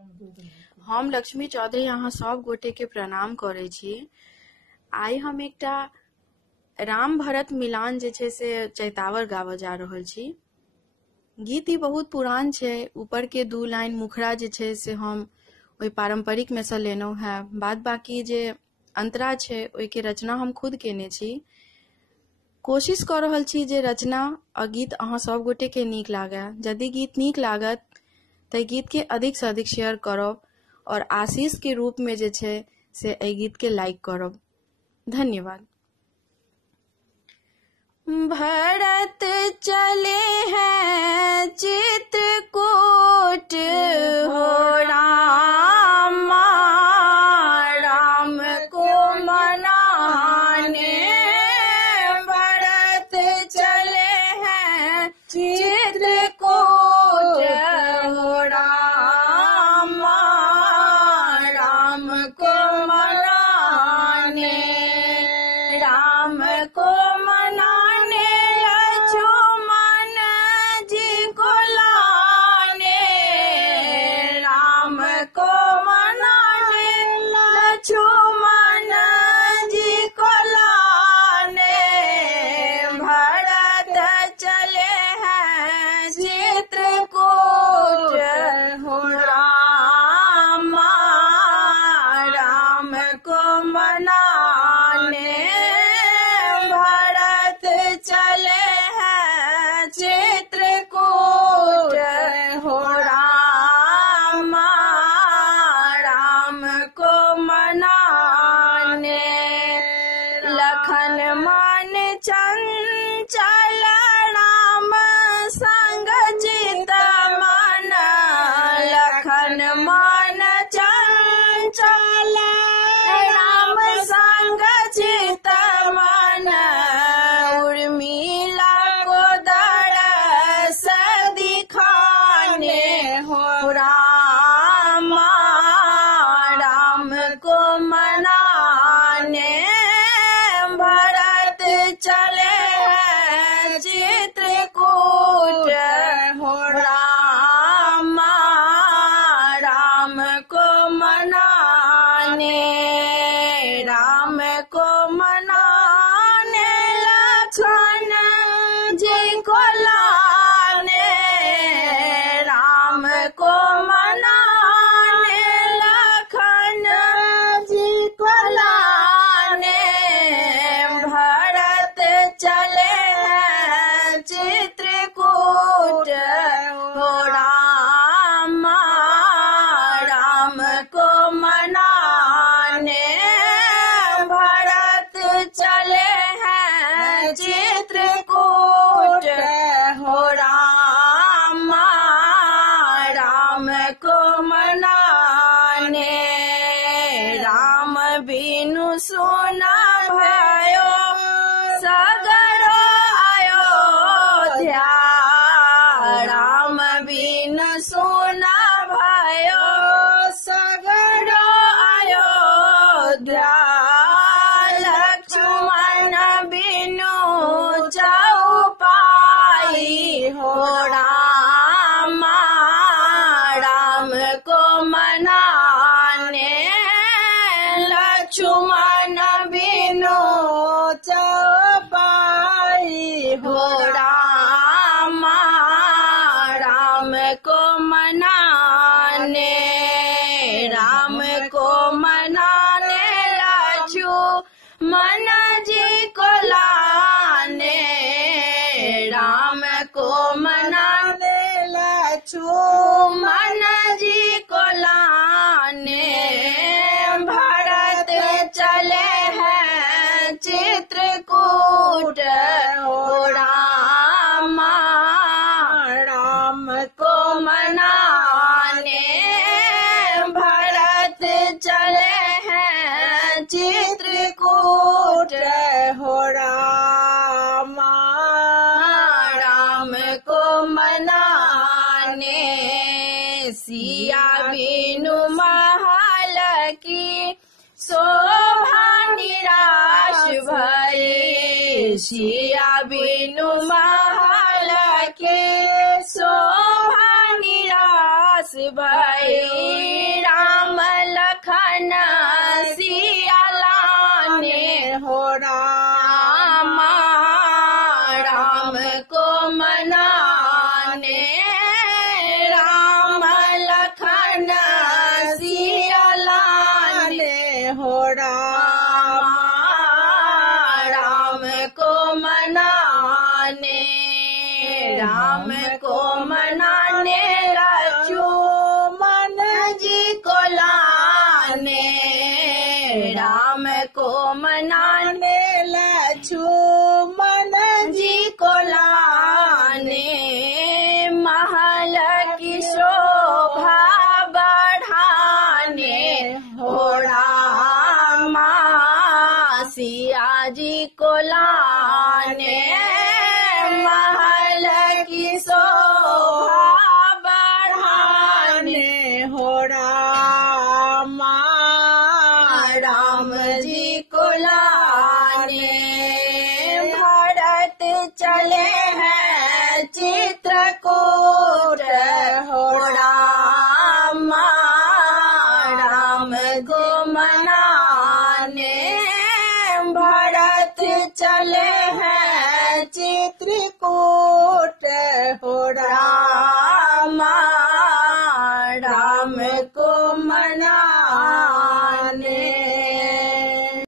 हम लक्ष्मी चौधरी यहाँ सब गोटे के प्रणाम करे छी। आई हम एकटा राम भरत मिलान जे छे से चैतावर गावे जा रहल छी। गीत ई बहुत पुरान छे, ऊपर के 2 लाइन मुखड़ा जे छे से हम ओई पारंपरिक में से लेनो है, बाद बाकी जे अंतरा छे ओई के रचना हम खुद केने छी। कोशिश कर रहल छी जे रचना और गीत अहाँ सब गोटे के नीक लागे। यदि गीत नीक लागत तो गीत के अधिक से अधिक शेयर करब और आशीष के रूप में जे छे से ए गीत के लाइक करब। धन्यवाद। भरत चले हैं चित्रकूट हो रामा, राम को मनाने। भरत चले हैं चित्रकूट हो रामा, राम को मनाने। राम को मनाने लक्ष्मण जी को लाने। राम को मनाने लक्ष्मण जी को लाने। भरत चले हैं चित्रकूट हो रामा, राम को मनाने। भरत चले हैं चित्रकूट हो रामा, राम को मनाने। लखन मन चंचल राम संग चित मन। लखन मन चंचल राम संग चित मन। उर्मिला को दरस दिखाने हो रामा, राम को मनाने। भरत चले हैं चित्रकूट हो रामा, राम को मनाने। राम को मनाने लक्ष्मण जी को लाने। राम को मनाने लखन जी को लाने। भरत चले हैं चित्रकूट हो रामा, राम को मनाने। भरत चले हैं चित्रकूट हो रामा, राम को मनाने। राम बिनु सुना भयो सगरो अयोध्या। राम बिनु सुना भयो सगरो अयोध्या। लक्ष्मण बिनु चौपाई हो रामा, राम को मनाने। लक्ष्मण बिनु चौपाई हो रामा, राम को मनाने। राम को मनाने लक्ष्मण जी को लाने। राम को मनाने लक्ष्मण जी को लाने। भरत चले हैं चित्रकूट हो रामा, राम को मनाने। भरत चले हैं चित्रकूट हो रामा, राम को मनाने। सिया बिनु महल की शोभा निराश भई। सिया बिनु महल के शोभा निराश भई। राम को मनाने लक्ष्मण जी को लाने, राम को मनाने लक्ष्मण जी को लाने, महल की शोभा बढ़ाने हो रामा, सिया जी को लाने, महल की शोभा बढ़ाने हो रामा, राम जी को लाने। भरत चले हैं चित्रकूट हो रामा, राम को मनाने, भरत चले हैं चित्रकूट हो रामा।